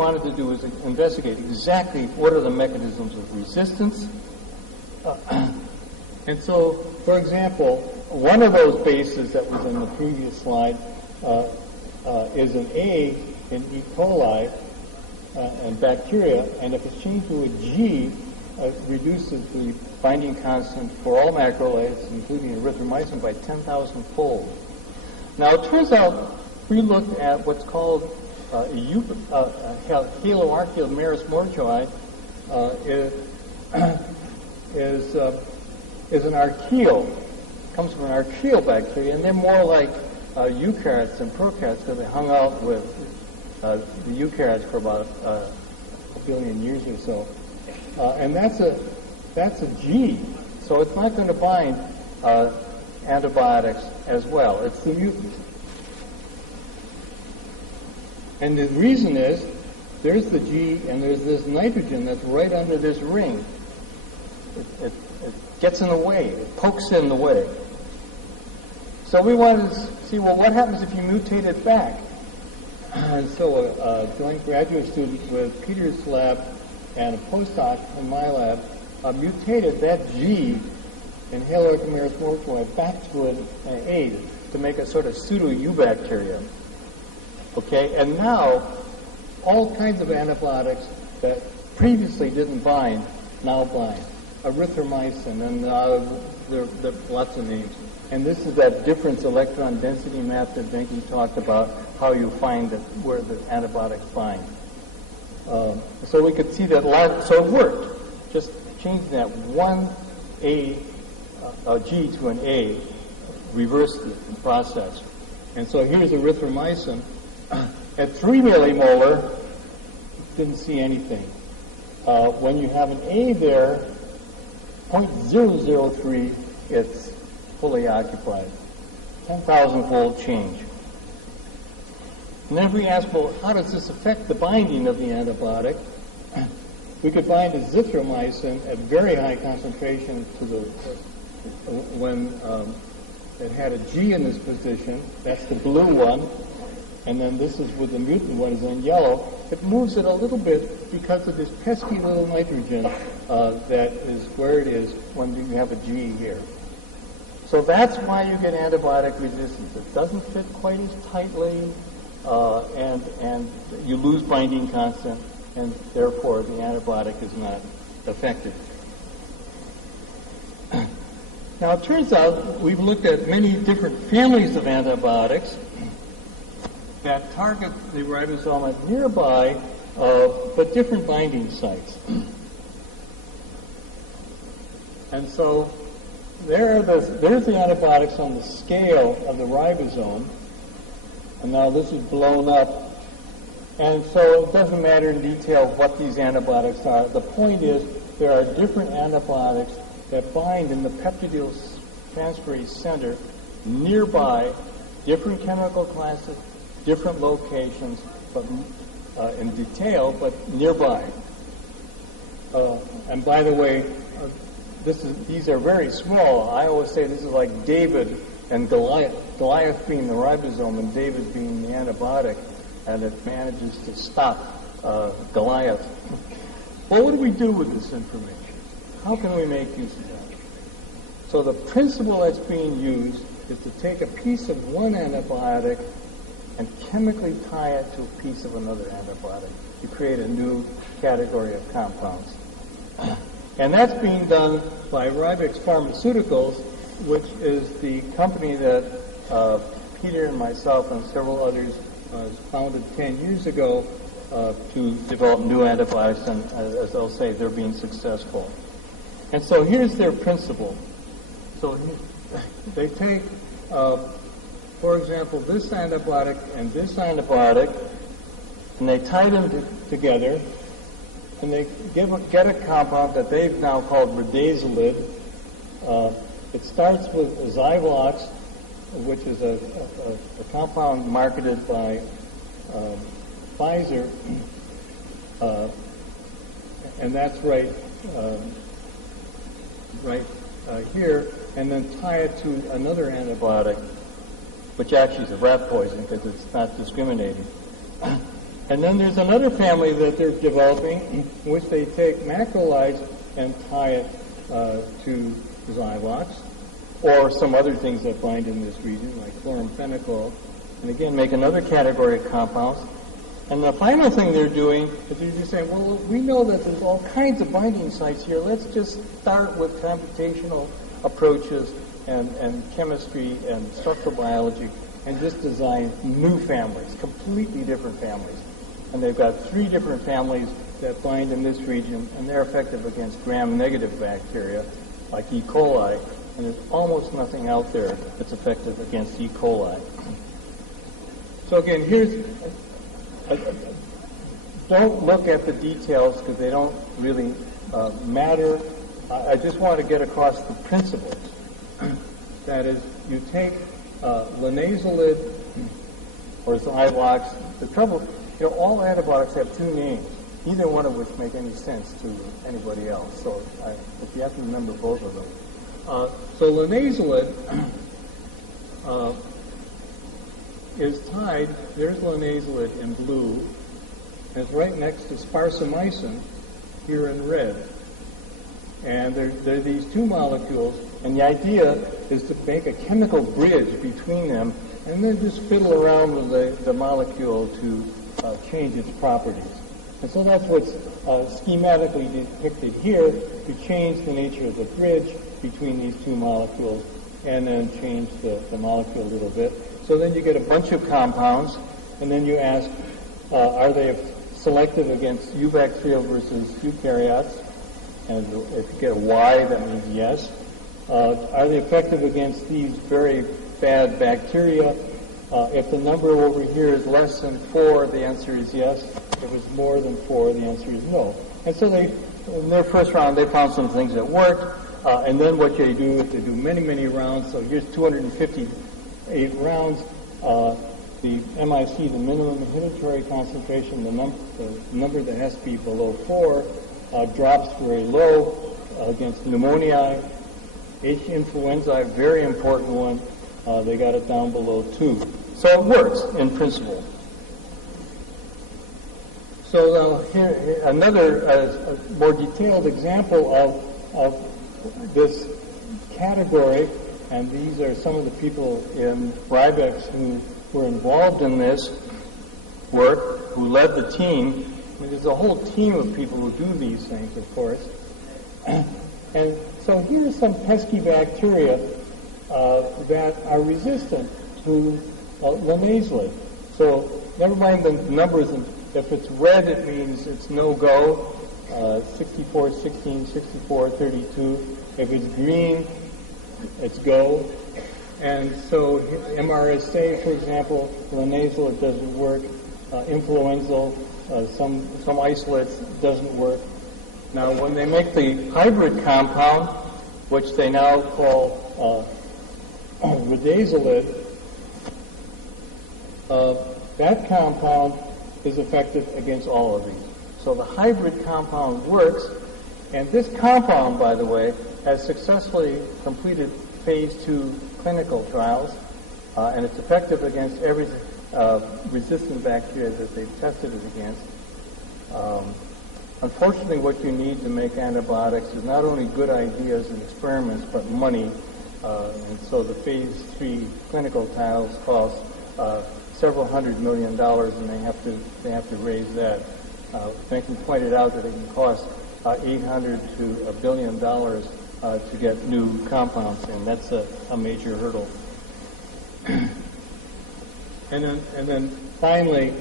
wanted to do was investigate exactly what are the mechanisms of resistance. And so, for example, one of those bases that was in the previous slide is an A in E. coli and bacteria, and if it's changed to a G, it reduces the binding constant for all macrolides, including erythromycin, by 10,000-fold. Now, it turns out we looked at what's called haloarchaea maris mortui is an archaeal. Comes from an archaeal bacteria, and they're more like eukaryotes than prokaryotes because they hung out with the eukaryotes for about a billion years or so. And that's a G, so it's not going to bind antibiotics as well. It's the mutant. And the reason is there's the G and there's this nitrogen that's right under this ring. It gets in the way. It pokes in the way. So we wanted to see, well, what happens if you mutate it back? And so a joint graduate student with Peter's lab and a postdoc in my lab mutated that G in haloarchaea maris mortui back to an A to make a sort of pseudo-eubacteria. Okay, and now all kinds of antibiotics that previously didn't bind now bind. Erythromycin, and there are lots of names. And this is that difference electron density map that Benke talked about, how you find where the antibiotics bind. So we could see that so it worked. Just changing that one G to an A reversed the process. And so here's erythromycin. At 3 millimolar, didn't see anything. When you have an A there, 0.003, it's fully occupied. 10,000-fold change. And then if we ask, well, how does this affect the binding of the antibiotic? We could bind azithromycin at very high concentration to when it had a G in this position. That's the blue one. And then this is with the mutant one is in yellow. It moves it a little bit because of this pesky little nitrogen that is where it is when you have a G here. So that's why you get antibiotic resistance. It doesn't fit quite as tightly, and you lose binding constant, and therefore the antibiotic is not effective. Now it turns out we've looked at many different families of antibiotics that target the ribosome at nearby, but different binding sites. And so there's the antibiotics on the scale of the ribosome, and now this is blown up. And so it doesn't matter in detail what these antibiotics are. The point is there are different antibiotics that bind in the peptidyl-transferase center nearby, different chemical classes, different locations, but in detail, but nearby. And by the way, these are very small. I always say this is like David and Goliath. Goliath being the ribosome and David being the antibiotic, and it manages to stop Goliath. Well, what do we do with this information? How can we make use of that? So the principle that's being used is to take a piece of one antibiotic and chemically tie it to a piece of another antibiotic to create a new category of compounds. And that's being done by Ribix Pharmaceuticals, which is the company that Peter and myself and several others founded 10 years ago to develop new antibiotics, and as they'll say, they're being successful. And so here's their principle. So they take for example, this antibiotic and this antibiotic, and they tie them together, and they get a compound that they've now called Midazolam. It starts with Zyvlox, which is a compound marketed by Pfizer, and that's right here, and then tie it to another antibiotic, which actually is a rat poison because it's not discriminating. And then there's another family that they're developing in which they take macrolides and tie it to Zylox, or some other things that bind in this region, like chloramphenicol, and again make another category of compounds. And the final thing they're doing is they're just saying, well, we know that there's all kinds of binding sites here. Let's just start with computational approaches and chemistry and structural biology and just design new families, completely different families. And they've got 3 different families that bind in this region, and they're effective against gram-negative bacteria like E. coli, and there's almost nothing out there that's effective against E. coli. So again, don't look at the details because they don't really matter. I just want to get across the principles. That is, you take linezolid or Zylox. The trouble, all antibiotics have 2 names, neither one of which make any sense to anybody else. So you have to remember both of them. So linezolid is tied, there's linezolid in blue, and it's right next to sparsamycin here in red. And there are these 2 molecules, and the idea is to make a chemical bridge between them and then just fiddle around with the molecule to change its properties. And so that's what's schematically depicted here, to change the nature of the bridge between these 2 molecules and then change the molecule a little bit. So then you get a bunch of compounds, and then you ask, are they selective against eubacteria versus eukaryotes? And if you get a Y, that means yes. Are they effective against these very bad bacteria? If the number over here is less than 4, the answer is yes. If it's more than 4, the answer is no. And so in their first round, they found some things that worked. And then what they do is they do many, many rounds. So here's 258 rounds. The MIC, the minimum inhibitory concentration, the number that has to be below 4, drops very low against pneumonia. H. influenzae, very important one. They got it down below 2. So it works in principle. So here another more detailed example of this category, and these are some of the people in Rybex who were involved in this work, who led the team. I mean, there's a whole team of people who do these things, of course. And so here's some pesky bacteria that are resistant to linezolid. So never mind the numbers. If it's red, it means it's no-go. 64, 16, 64, 32. If it's green, it's go. And so MRSA, for example, linezolid doesn't work. Influenzal, some isolates doesn't work. Now, when they make the hybrid compound, which they now call Ridazolid, that compound is effective against all of these. So the hybrid compound works, and this compound, by the way, has successfully completed phase 2 clinical trials, and it's effective against every resistant bacteria that they've tested it against. Unfortunately, what you need to make antibiotics is not only good ideas and experiments, but money. And so the phase 3 clinical trials cost several $100 million, and they have to raise that. Franklin pointed out that it can cost $800 to $1 billion to get new compounds, and that's a major hurdle. And then finally,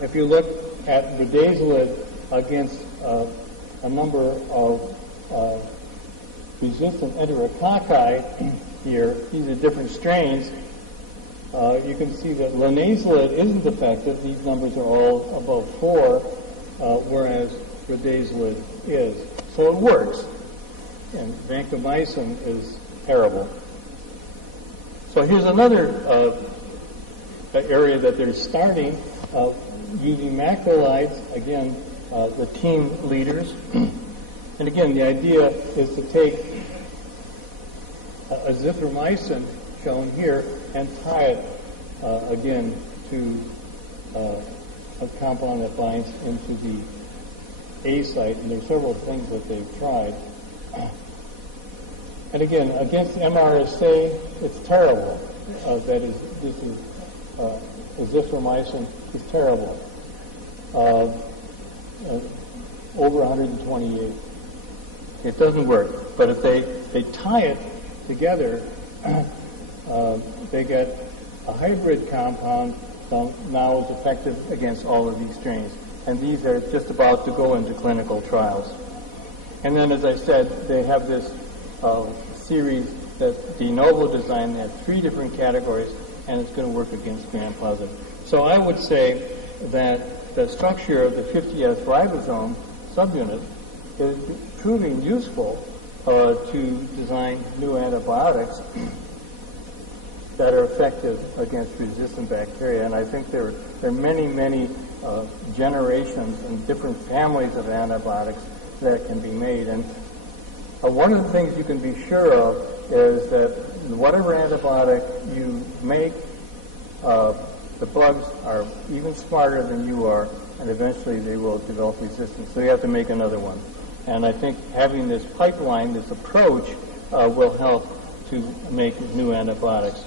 if you look at Ridazolid against a number of resistant enterococci here, these are different strains, you can see that linezolid isn't effective. These numbers are all above 4, whereas Ridazolid is. So it works. And vancomycin is terrible. So here's another area that they're starting using macrolides. Again, the team leaders. And again, the idea is to take azithromycin, shown here, and tie it again to a compound that binds into the A site, and there are several things that they've tried. And again, against MRSA, it's terrible. That is, this is azithromycin is terrible. Over 128. It doesn't work. But if they tie it together, they get a hybrid compound now is effective against all of these strains. And these are just about to go into clinical trials. And then, as I said, they have this series that De Novo designed. They have 3 different categories, and it's going to work against gram-positive. So I would say that the structure of the 50S ribosome subunit is proving useful to design new antibiotics that are effective against resistant bacteria. And I think there are many, many generations and different families of antibiotics that can be made. And one of the things you can be sure of is that whatever antibiotic you make, the bugs are even smarter than you are, and eventually they will develop resistance. So you have to make another one. And I think having this pipeline, this approach, will help to make new antibiotics.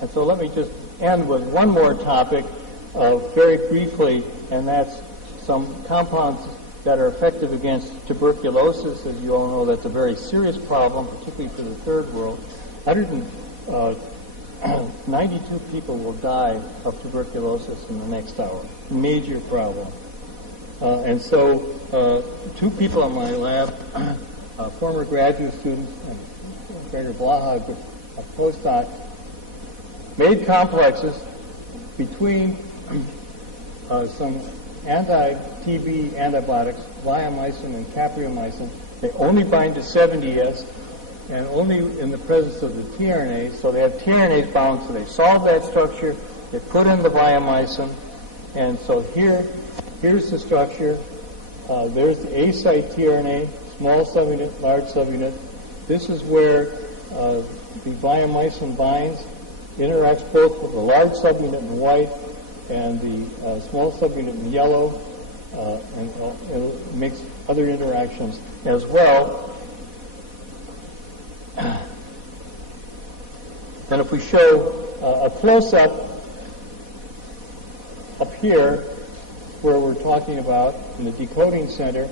And so let me just end with one more topic very briefly, and that's some compounds that are effective against tuberculosis. As you all know, that's a very serious problem, particularly for the third world. 192 people will die of tuberculosis in the next hour. Major problem. And so 2 people in my lab, former graduate students, and Gregor Blaha, a postdoc, made complexes between some anti-TB antibiotics, bleomycin and capreomycin. They only bind to 70S and only in the presence of the tRNA. So they have tRNAs bound, so they solve that structure. They put in the bleomycin, and so here's the structure. There's the A site tRNA, small subunit, large subunit. This is where the bleomycin binds, interacts both with the large subunit in white and the small subunit in yellow, and makes other interactions as well. And if we show a close-up up here, where we're talking about in the decoding center,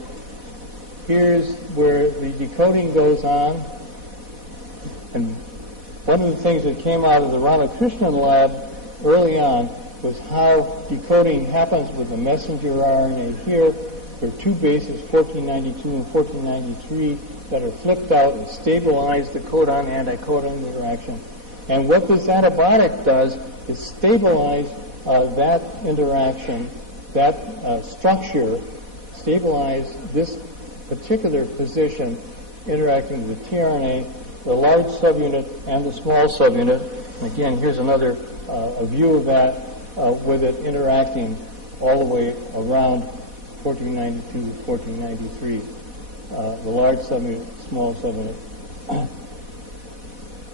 here's where the decoding goes on. And one of the things that came out of the Ramakrishnan lab early on was how decoding happens with the messenger RNA here. There are 2 bases, 1492 and 1493, that are flipped out and stabilize the codon-anticodon interaction. And what this antibiotic does is stabilize that interaction, that structure, stabilize this particular position interacting with the tRNA, the large subunit, and the small subunit. And again, here's another a view of that with it interacting all the way around 1492 to 1493, the large subunit, small subunit.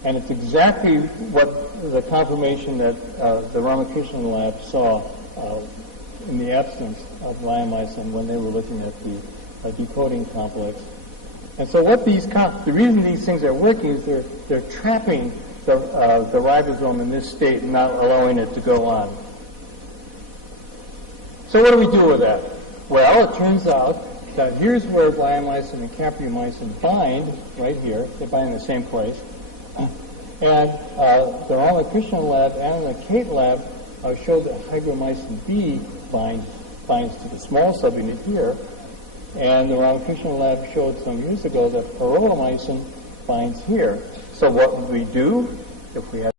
And it's exactly what the confirmation that the Ramakrishnan lab saw in the absence of bleomycin when they were looking at the decoding complex. And so what the reason these things are working is they're trapping the ribosome in this state and not allowing it to go on. So what do we do with that? Well, it turns out that here's where bleomycin and capreomycin bind, right here. They bind in the same place. And the Ramakrishnan lab and the Kate lab showed that hygromycin B binds to the small subunit here. And the Ramakrishnan lab showed some years ago that pyrrolomycin binds here. So what would we do if we had